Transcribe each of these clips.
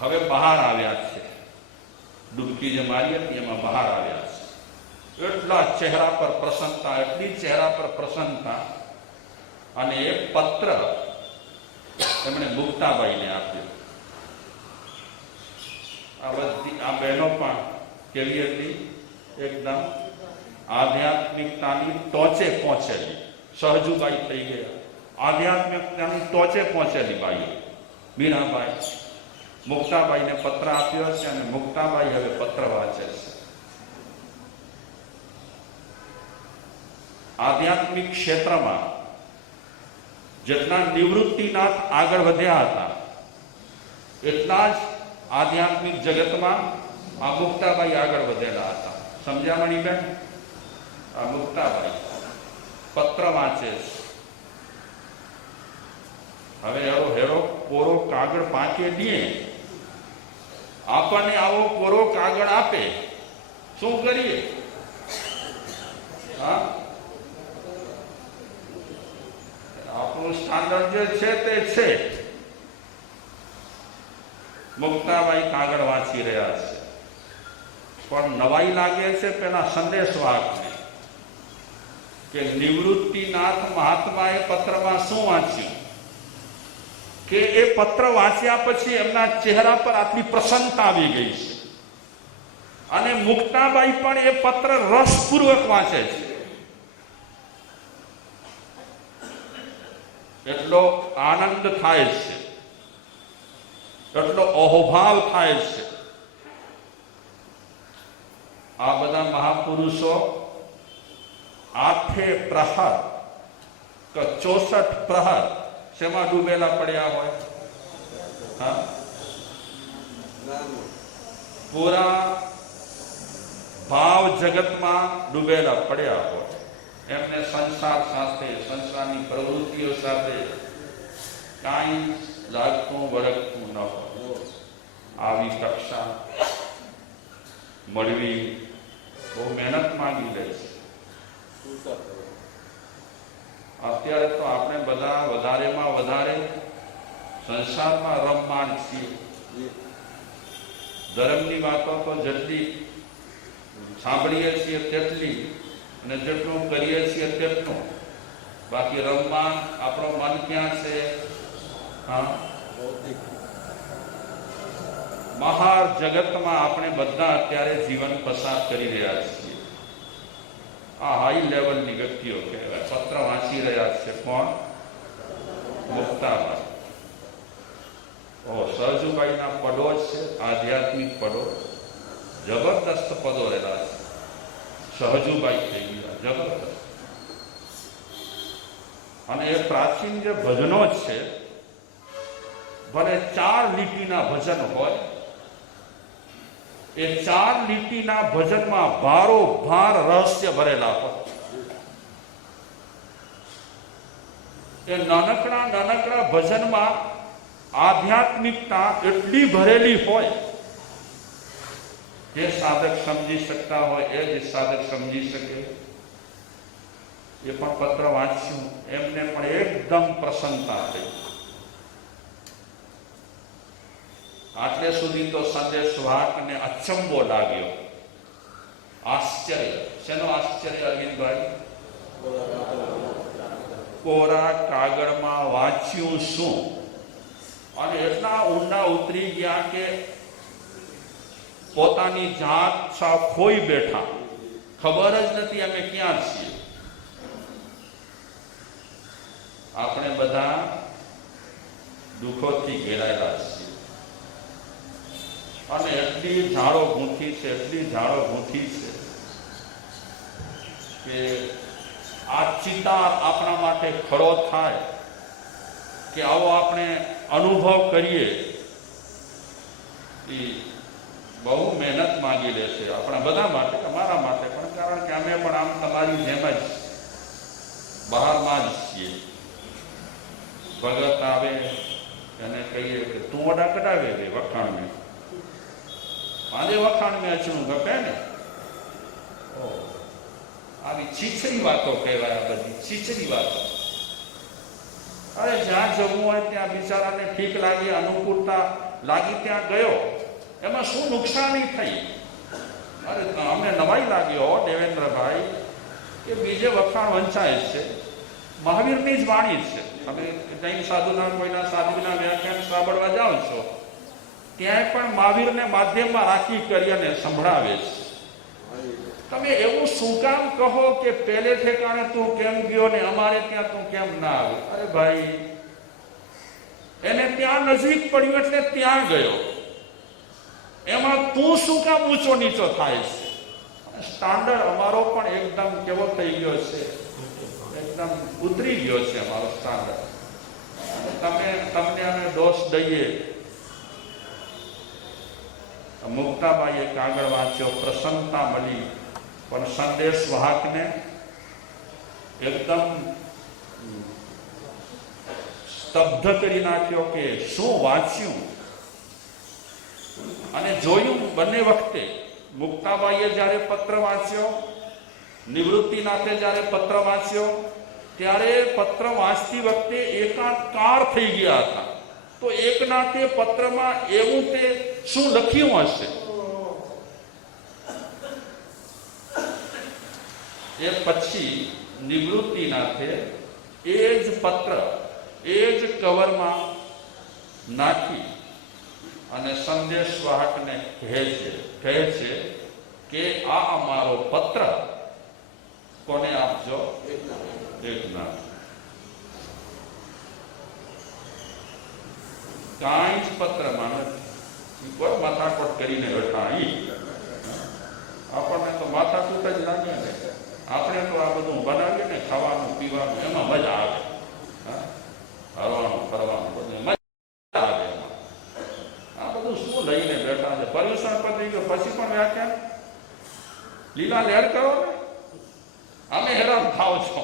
હવે બહાર આવ્યા છે, ડૂબકી જે મારી હતી એમાં બહાર આવ્યા છે. એટલા ચહેરા પર પ્રસન્નતા, એટલી ચહેરા પર પ્રસન્નતા. અને એક પત્ર એમણે મુક્તાબાઈને આપ્યો. આ બધી આ બહેનો પણ કેવી હતી? એકદમ આધ્યાત્મિકતાની ટોચે પહોંચેલી સહજુબાઈ થઈ ગયા. આધ્યાત્મિકતાની ટોચે પહોંચેલી બાઈ મીરાબાઈ મુક્તાબાઈને પત્ર આપ્યો છે અને મુક્તાબાઈ હવે પત્ર વાંચે છે. આધ્યાત્મિક ક્ષેત્રમાં જેટલા નિવૃત્તિનાથ આગળ વધ્યા હતા એટલા જ આધ્યાત્મિક જગતમાં આ મુક્તાબાઈ આગળ વધેલા હતા. સમજ્યા મણીબેન? આ મુક્તાબાઈ પત્ર વાંચે છે. હવે એવો હેરો કોરો કાગળ પાંચે દે, આપણને આવો કોરો કાગળ આપે, શું કરીએ? હા, આપણું સ્ટાન્ડર્ડ જે છે તે છે. મુક્તાબાઈ કાગળ વાંચી રહ્યા છે, પણ નવાઈ લાગે છે પેલા સંદેશવાહકને કે નિવૃત્તિનાથ મહાત્માએ પત્રમાં શું વાંચ્યું કે એ પત્ર વાંચ્યા પછી એમના ચહેરા પર આટલી પ્રસન્નતા આવી ગઈ છે. અને મુક્તાબાઈ પણ એ પત્ર રસપૂર્વક વાંચે છે. એટલો આનંદ થાય છે, એટલો અહોભાવ થાય છે. આ બધા મહાપુરુષો 8 પ્રહર કે 64 પ્રહર શેમાં ડૂબેલા પડ્યા હોય? હા, પૂરા ભાવ જગતમાં ડૂબેલા પડ્યા હોય. એમને સંસાર સાથે, સંસારની પ્રવૃત્તિઓ સાથે કાંઈ લાગતું વળગતું ન હોય. આવી કક્ષા મળવી બહુ મહેનત માંગી લે છે. અત્યારે તો આપણે બધા વધારેમાં વધારે સંસારમાં રમમાન છીએ. ધર્મની વાતો તો જેટલી સાંભળીએ છીએ તેટલી, અને જેટલું કરીએ છીએ તેટલું. બાકી રમમાન આપણો મન ક્યાં છે? હા, મહાર જગતમાં આપણે બધા અત્યારે જીવન પસાર કરી રહ્યા છીએ. આ હાઈ લેવલની વ્યક્તિઓ કહેવાય. પત્ર વાંચી રહ્યા છે. કોણ? મુક્તાબાઈ. સહજુબાઈના પદો છે, આધ્યાત્મિક પદો, જબરદસ્ત પદો રહેલા છે. સહજુબાઈ થઈ ગયા, જબરદસ્ત. અને એ પ્રાચીન જે ભજનો છે, ભલે 4 લીટીના ભજન હોય, એ 4 લીટીના ભજનમાં ભારો ભાર રહસ્ય ભરેલા હોય. એ નાનકડા ભજનમાં આધ્યાત્મિકતા એટલી ભરેલી હોય, જે સાધક સમજી શકતા હોય એ જ સાધક સમજી શકે. એ પણ પત્ર વાંચ્યું, એમને પણ એકદમ પ્રસન્નતા થઈ. આટલે સુધી તો સંદેશવાહકને અચંબો લાગ્યો, આશ્ચર્ય. શેનો આશ્ચર્ય અરવિંદભાઈ? કોરા કાગળમાં વાંચ્યું શું? અને એટલા ઊંડા ઉતરી ગયા કે પોતાની જાત સાવ ખોઈ બેઠા. ખબર જ નથી અમે ક્યાં છીએ. આપણે બધા દુઃખોથી ઘેરાયેલા છીએ. અને એટલી ઝાડો ગૂંથી છે, એટલી ઝાડો ગૂંથી છે કે આ ચિતાર આપણા માટે ખરો થાય કે આવો આપણે અનુભવ કરીએ, એ બહુ મહેનત માંગી લે છે આપણા બધા માટે, અમારા માટે પણ. કારણ કે અમે પણ આમ તમારી જેમ જ બહારમાં જ છીએ. ભગત આવે એને કહીએ કે તું ઓડા કઢાવે દે વખાણ મેં, આજે વખાણ મેં અચણું ગપે ને. આવી છીછરી વાતો કહેવાય. આ બધી છીછરી વાતો. અરે જ્યાં જવું હોય ત્યાં બિચારાને ઠીક લાગે, અનુકૂળતા લાગી ત્યાં ગયો, એમાં શું નુકસાની થઈ? અરે અમને નવાઈ લાગ્યો દેવેન્દ્રભાઈ કે બીજે વખાણ વંચાય છે, મહાવીરની જ વાણી છે. તમે જૈન સાધુના કોઈના સાધુના વ્યાખ્યાન સાંભળવા જાઓ છો, ત્યાંય પણ મહાવીરને માધ્યમમાં રાખી કરી અને સંભળાવે છે. તમે એવું શું કામ કહો કે પહેલે ઠેકાણે તું કેમ ગયો ને અમારે ત્યાં તું કેમ ના આવ્યો? અરે ભાઈ, એને ત્યાં નજીક પડ્યું એટલે ત્યાં ગયો, એમાં તું શું કામ ઊંચો નીચો થાય છે? સ્ટાન્ડર્ડ અમારો પણ એકદમ કેવો થઈ ગયો છે, એકદમ ઉતરી ગયો છે અમારો સ્ટાન્ડર્ડ. તમને અમે દોષ દઈએ. મુક્તાબાઈએ કાગળ વાંચ્યો, પ્રસન્નતા મળી, પણ સંદેશ વાહકને એકદમ સ્તબ્ધ કરી નાખ્યો કે શું વાંચ્યું અને જોયું. બંને વખતે મુક્તાબાઈએ જ્યારે પત્ર વાંચ્યો, નિવૃત્તિનાથે જ્યારે પત્ર વાંચ્યો, ત્યારે પત્ર વાંચતી વખતે એકાકાર થઈ ગયા હતા. તો એકનાથે પત્રમાં એવું તે શું લખ્યું હશે? એ પછી નિવૃત્તિનાથે એ જ પત્ર એ જ કવરમાં નાખી અને સંદેશવાહકને કહે છે કે આ અમારો પત્ર કોને આપજો? એકનાથ. કાંઈ જ પત્રમાં નથી. કોઈ માથાકોટ કરીને બેઠા. આપણને તો માથાકૂટ જ લાગે ને. આપણે તો આ બધું બનાવીએ ને, ખાવાનું પીવાનું, એમાં મજા આવે. હરવાનું ફરવાનું બધું મજા આવે. એમાં આ બધું શું લઈને બેઠા છે? પર્યુષણ પતી ગયો પછી પણ વ્યાખ્યાન લીલા લહેર કરો ને, અમે હેરાન થાવ છો.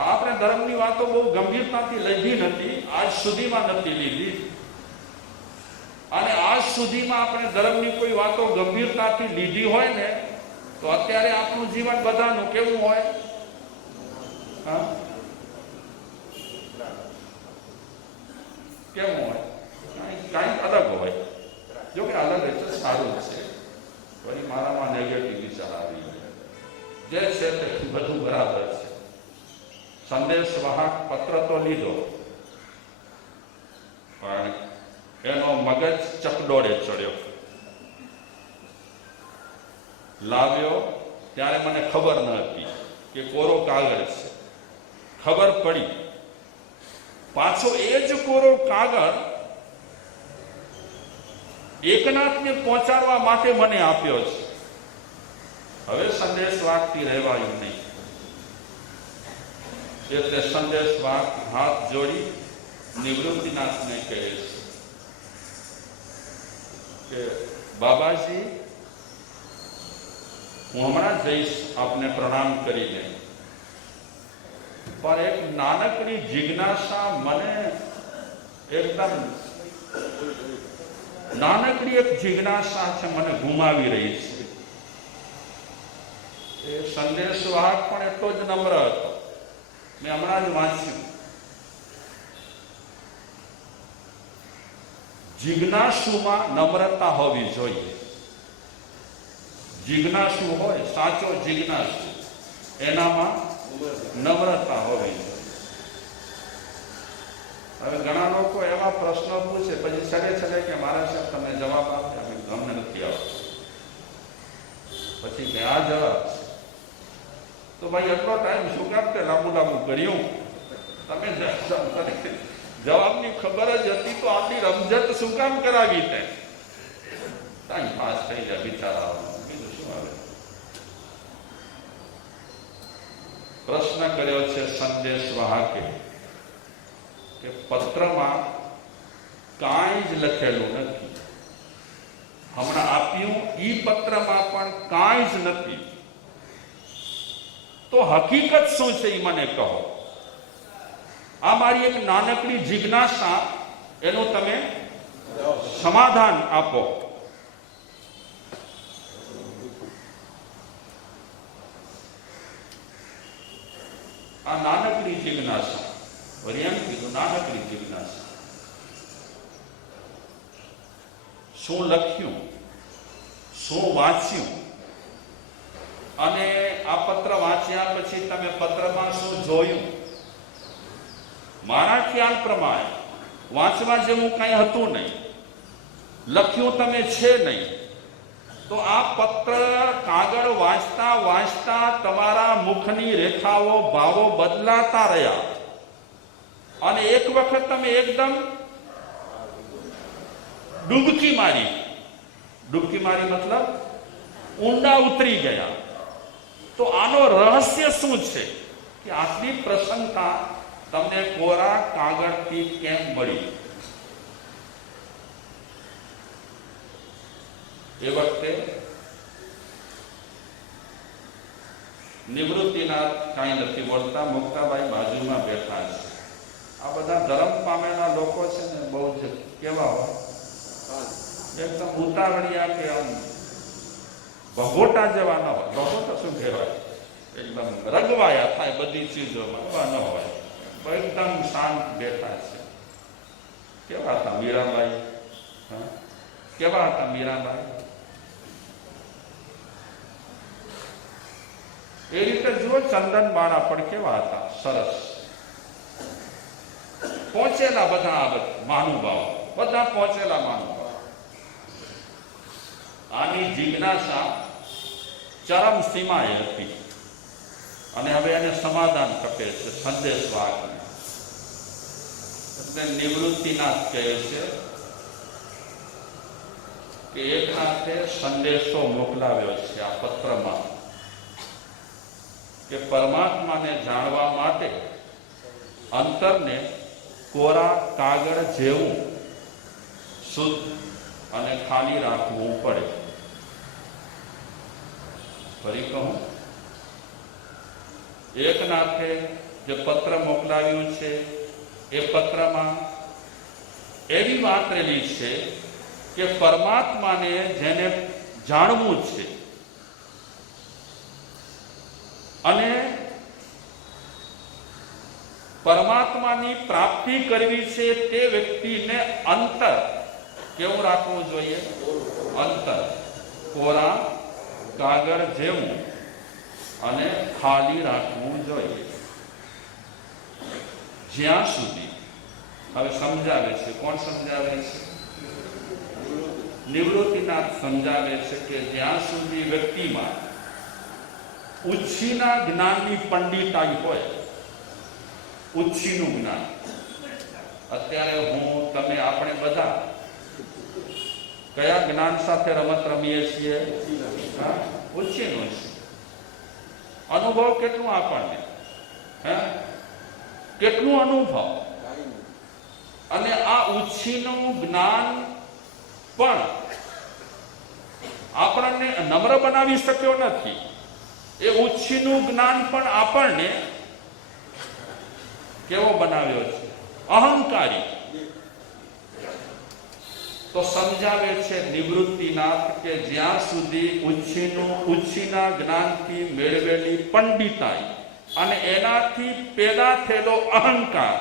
આપણે ધર્મની વાતો બહુ ગંભીરતાથી લીધી નથી, આજ સુધીમાં નથી લીધી. અને આજ સુધીમાં આપણે ધર્મની કોઈ વાતો ગંભીરતાથી લીધી હોય ને, તો અત્યારે આપણું જીવન બધાનું કેવું હોય? કેવું હોય? કાંઈક અલગ હોય. જો કે અલગ એટલે સારું છે. વળી મારામાં નેગેટિવ વિચાર આવી જે છે તે બધું બરાબર છે. સંદેશ વાહક પત્ર તો લીધો, પણ એનો મગજ ચકડોળે ચડ્યો. લાવ્યો ત્યારે મને ખબર ન હતી કે કોરો કાગળ છે. ખબર પડી, પાછો એ જ કોરો કાગળ એકનાથને પહોંચાડવા માટે મને આપ્યો છે. હવે સંદેશ વાગતી રહેવાયું નહીં. એટલે સંદેશ વાગ હાથ જોડી નિવૃત્તિનાથને કહે છે કે બાબાજી, હું હમણાં જઈશ આપને પ્રણામ કરીને, પણ એક નાનકડી જિજ્ઞાસા મને એકદમ નાનકડી એક જિજ્ઞાસા છે, મને ગુમાવી રહી છે. એ સંદેશવાહક પણ એટલો જ નમ્ર હતો. મેં હમણાં જ વાંચ્યું, જિજ્ઞાસુમાં નમ્રતા હોવી જોઈએ. જિજ્ઞાસુ હોય, સાચો જિજ્ઞાસુ, એનામાં નમ્રતા હોવી જોઈએ. હવે ઘણા લોકો એવા પ્રશ્નો પૂછે, પછી છડે કે મારા સાહેબ તમે જવાબ આપે, અમને નથી આવતો. પછી કે આ જવાબ તો ભાઈ એટલો ટાઈમ શું કામ તે લાંબુ કર્યું? તમે જવાબની ખબર જ હતી તો આટલી રમઝટ શું કામ કરાવી? તે ટાઈમ પાસ થઈ જાય બિચારા. બીજું શું આવે? પ્રશ્ન કર્યો છે સંદેશ વાહકે કે પત્રમાં કાંઈ જ લખેલું નથી. હમણાં આપ્યું ઈ પત્રમાં પણ કાંઈ જ નથી. તો હકીકત શું છે એ મને કહો. આ મારી એક નાનકડી જિજ્ઞાસા, એનું તમે સમાધાન આપો. આ નાનકડી જિજ્ઞાસા, વરિયાણ કીધું નાનકડી જિજ્ઞાસા. શું લખ્યું, શું વાંચ્યું, અને આ પત્ર વાંચ્યા પછી તમે પત્રમાં શું જોયું. મારા ખ્યાલ પ્રમાણે વાંચવા જેવું કંઈ હતું નહીં, લખ્યું તમે છે નહીં. તો આ પત્ર કાગળ વાંચતા વાંચતા તમારા મુખની રેખાઓ, ભાવો બદલાતા રહ્યા અને એક વખત તમે એકદમ ડૂબકી મારી મતલબ ઊંડા ઉતરી ગયા. તો આનો રહસ્ય શું છે કે આટલી પ્રસન્નતા તમને કોરા કાગળથી કેમ મળી? એ વખતે નિવૃત્તિનાથ કાંઈ નથી બોલતા, મુક્તાબાઈ બાજુમાં બેઠા છે. આ બધા ધર્મ પામેલા લોકો છે ને, બહુ જ કેવા હોય, એકદમ ઉતાવળિયા કે આમ ભગોટા જેવા ન હોય. ભગોટા શું કહેવાય? એકદમ રગવાયા થાય બધી ચીજોમાં, એવા ન હોય. એકદમ શાંત બેઠા છે. કેવા હતા મીરાબાઈ? કેવા હતા મીરાબાઈ? એ રીતે જુઓ, ચંદન બાળા પણ કેવા હતા, સરસ પહોંચેલા બધા મહાનુભાવો, બધા પહોંચેલા મહાનુભાવો. આની જિજ્ઞાસા ચરમ સીમાએ હતી અને હવે એને સમાધાન કપે છે સંદેશવાહક. એટલે નિવૃત્તિનાથ કહે છે કે એકનાથે સંદેશો મોકલાવ્યો છે આ પત્રમાં કે પરમાત્માને જાણવા માટે અંતરને કોરા કાગળ જેવું શુદ્ધ અને ખાલી રાખવું પડે. ફરી કહું, એકનાથે જે પત્ર મોકલાવ્યું છે એ પત્રમાં એવી વાત રહેલી છે કે પરમાત્માને જેને જાણવું છે અને પરમાત્માની પ્રાપ્તિ કરવી છે, તે વ્યક્તિને અંતર કેવું રાખવું જોઈએ? અંતર કોરા કાગળ જેવું અને ખાલી રાખવું જોઈએ. જ્યાં સુધી, હવે સમજાવે છે, કોણ સમજાવે છે? નિવૃત્તિનાથ સમજાવે છે કે જ્યાં સુધી વ્યક્તિમાં ઉચ્ચીના જ્ઞાનની પંડિતાઈ હોય, ઉચ્ચીનું જ્ઞાન. અત્યારે હું, તમે, આપણે બધા કયા જ્ઞાન સાથે રમત રમીએ છીએ? ઉચ્ચીનું છે. અનુભવ કેટલું આપણને? કેટલું અનુભવ? અને આ ઉચ્ચીનું જ્ઞાન પણ આપણને નમ્ર બનાવી શક્યો નથી. એ ઉચ્ચીનું જ્ઞાન પણ આપણને કેવો બનાવ્યો છે? અહંકારી. તો સમજાવે છે નિવૃત્તિનાથ કે જ્યાં સુધી ઉચ્ચીના જ્ઞાનથી મેળવેલી પંડિતાઈ અને એનાથી પેદા થયેલો અહંકાર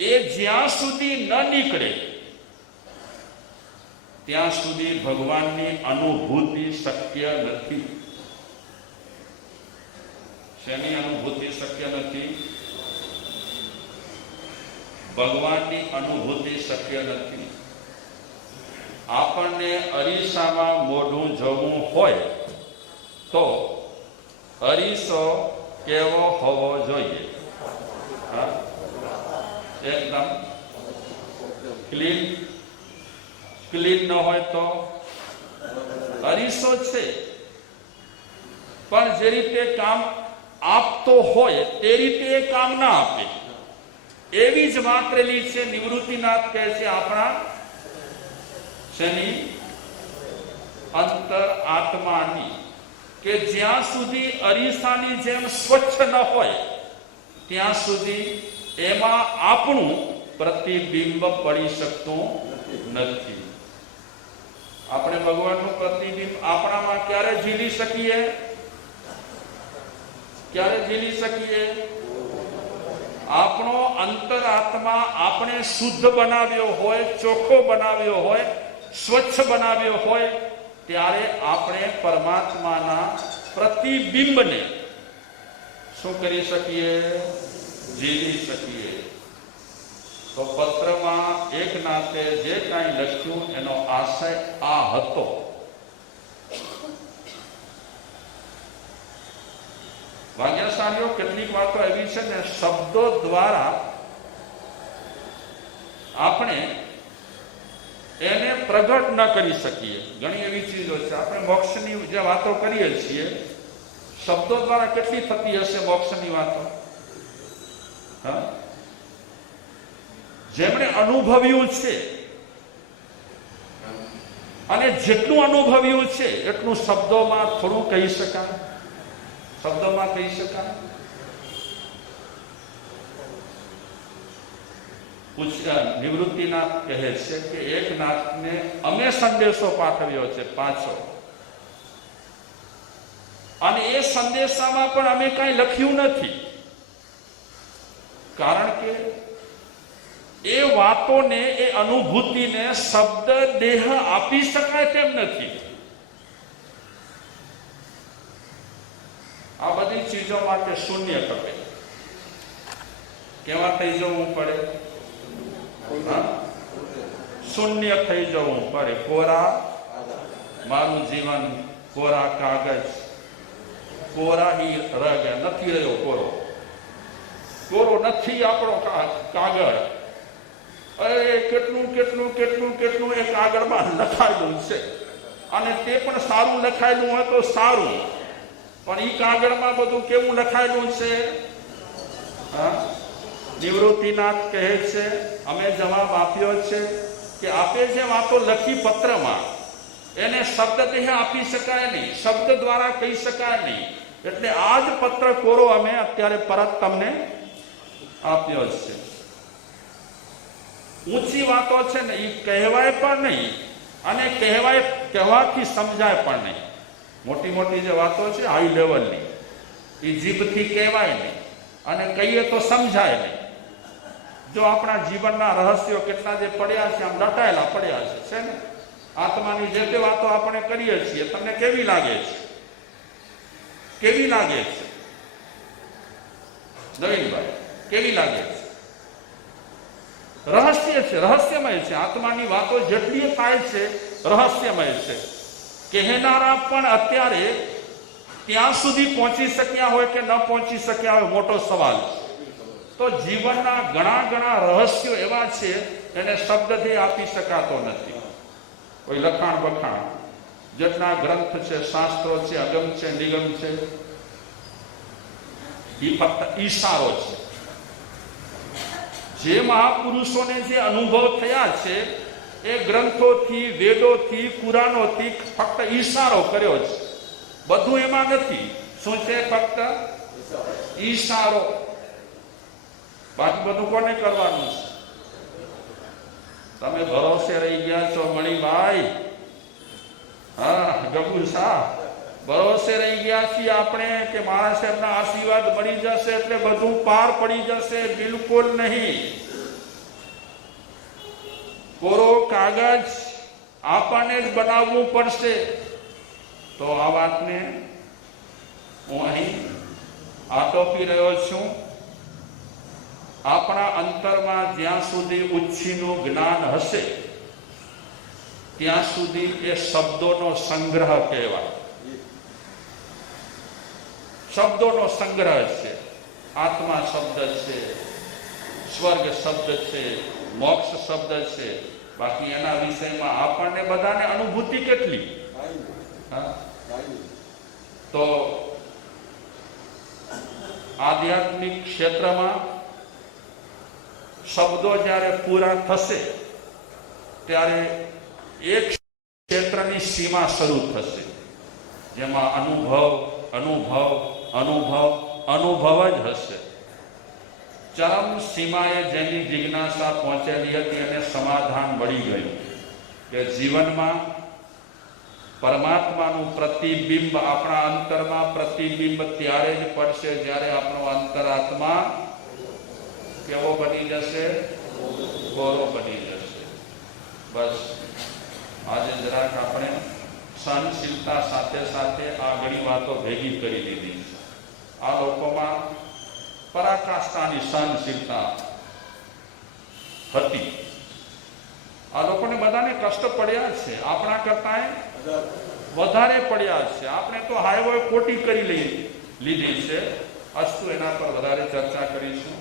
એ જ્યાં સુધી ન નીકળે ત્યાં સુધી ભગવાનની અનુભૂતિ શક્ય નથી. શેની અનુભૂતિ શક્ય નથી? ભગવાનની અનુભૂતિ શક્ય નથી. આપણને અરીસામાં મોઢું જોવું હોય તો અરીસો કેવો હોવો જોઈએ? એકદમ ક્લીન. ક્લીન ન હોય તો અરીસો છે પણ જે રીતે કામ આપતો હોય તે રીતે એ કામ ના આપે. એવી જ વાત રહેલી છે. નિવૃત્તિનાથ કહે છે આપણા શેની? અંતર આત્માની. કે જ્યાં સુધી અરીસાની જેમ સ્વચ્છ ન હોય ત્યાં સુધી એમાં આપણું પ્રતિબિંબ પડી શકતું નથી. આપણે ભગવાનનું પ્રતિબિંબ આપણામાં ક્યારે ઝીલી શકીએ? ક્યારે ઝીલી શકીએ? આપણો અંતરાત્મા આપણે શુદ્ધ બનાવ્યો હોય, ચોખ્ખો બનાવ્યો હોય, સ્વચ્છ બનાવ્યો હોય, ત્યારે આપણે પરમાત્માના પ્રતિબિંબને શું કરી શકીએ? જીવી શકીએ. તો પત્રમાં એકનાથે જે કાંઈ લખ્યું એનો આશય આ હતો. ભાગ્યશાળીઓ કેટલીક વાતો એવી છે ને, શબ્દો દ્વારા આપણે એને પ્રગટ ન કરી શકીએ. ઘણી એવી ચીજો છે, આપણે મોક્ષની જે વાતો કરીએ છીએ, શબ્દો દ્વારા કેટલી થતી હશે મોક્ષની વાતો? જેમણે અનુભવ્યું છે, અને જેટલું અનુભવ્યું છે એટલું શબ્દોમાં થોડું કહી શકાય. શબ્દોમાં કહી શકાય. નિવૃત્તિનાથ કહે છે કે એકનાથને અમે સંદેશો પાઠવ્યો છે પાછો, અને એ સંદેશામાં પણ અમે કઈ લખ્યું નથી, કારણ કે એ વાતોને, એ અનુભૂતિને શબ્દ દેહ આપી શકાય તેમ નથી. આ બધી ચીજો માટે શૂન્ય ખપે. કેવા થઈ જવું પડે? શૂન્ય થઈ જવું પડે. કોરા, મારું જીવન કોરા કાગજ, કોરા હી રહ ગયા, નથી રહ્યો કોરો. કોરો નથી આપણો કાગળ. અરે કેટલું કેટલું કેટલું કેટલું એ કાગળમાં લખાયેલું છે, અને તે પણ સારું લખાયેલું હોય તો સારું, પણ એ કાગળમાં બધું કેવું લખાયેલું છે? નિવૃત્તિનાથ કહે છે, અમે જવાબ આપ્યો છે કે આપે જે વાતો લખી પત્રમાં, એને શબ્દ દેહ આપી શકાય નહીં, શબ્દ દ્વારા કહી શકાય નહીં. એટલે આ જ પત્ર કોરો અમે અત્યારે પરત તમને આપ્યો છે. ઊંચી વાતો છે ને, એ કહેવાય પણ નહીં, અને કહેવાથી સમજાય પણ નહીં. મોટી મોટી જે વાતો છે હાઈ લેવલની, એ જીભથી કહેવાય નહીં, અને કહીએ તો સમજાય નહીં. જો આપણા જીવનના રહસ્યો કેટલા જે પડ્યા છે, આમ દટાયેલા પડ્યા છે ને, આત્માની જે તે વાતો આપણે કરીએ છીએ, તમને કેવી લાગે છે? કેવી લાગે છે નવીનભાઈ? કેવી લાગે છે? રહસ્ય છે, રહસ્યમય છે. આત્માની વાતો જેટલી થાય છે રહસ્યમય છે. કહેનારા પણ અત્યારે ત્યાં સુધી પહોંચી શક્યા હોય કે ન પહોંચી શક્યા હોય, મોટો સવાલ. તો જીવનના ઘણા ઘણા રહસ્યો એવા છે, એને શબ્દથી આપી શકાતો નથી. કોઈ લખાણ બખાણ, જેટલા ગ્રંથ છે, શાસ્ત્રો છે, અગમ છે, નિગમ છે, એ ફક્ત ઈશારો છે. જે મહાપુરુષોને જે અનુભવ થયા છે, એ ગ્રંથોથી, વેદોથી, પુરાણોથી ફક્ત ઈશારો કર્યો છે. બધું એમાં નથી. શું છે? ફક્ત ઈશારો. બાકી બધું કોને કરવાનું છે? તમે ભરોસે રહી ગયા છો મણિભાઈ. હા, ગગુ શાહ, ભરોસે રહી ગયા છીએ આપણે કે મારા સાહેબના આશીર્વાદ મળી જશે એટલે બધું પાર પડી જશે. બિલકુલ નહીં. કોરો કાગજ આપણને જ બનાવવું પડશે. તો આ વાતને હું અહીં આટોપી રહ્યો છું. આપણા અંતરમાં જ્યાં સુધી ઉચ્છીનું જ્ઞાન હશે, ત્યાં સુધી એ શબ્દોનો સંગ્રહ કહેવાય. શબ્દોનો સંગ્રહ છે. આત્મા શબ્દ છે, સ્વર્ગ શબ્દ છે, મોક્ષ શબ્દ છે. બાકી એના વિષયમાં આપણને બધાને અનુભૂતિ કેટલી? તો આધ્યાત્મિક ક્ષેત્રમાં શબ્દો જ્યારે પૂરા થશે, ત્યારે એક ક્ષેત્રની સીમા શરૂ થશે, જેમાં અનુભવ અનુભવ અનુભવ અનુભવ જ હશે. ચરમ સીમાએ જેની જિજ્ઞાસા પહોંચેલી હતી એને સમાધાન મળી ગયું કે જીવનમાં પરમાત્માનું પ્રતિબિંબ આપણા અંતરમાં પ્રતિબિંબ ત્યારે જ પડશે જ્યારે આપણો અંતરાત્મા કેવો બની જશે? ગોરો બની જશે. બસ આજે જરાક આપણે સહનશીલતા સાથે સાથે આ ઘણી વાતો ભેગી કરી દીધી છે. આ લોકોમાં પરાકાષ્ઠાની સહનશીલતા હતી. આ લોકોને બધાને કષ્ટ પડ્યા છે, આપણા કરતા વધારે પડ્યા છે. આપણે તો હાઈવે ખોટી કરી લીધી છે. અસ્તુ એના પર વધારે ચર્ચા કરીશું.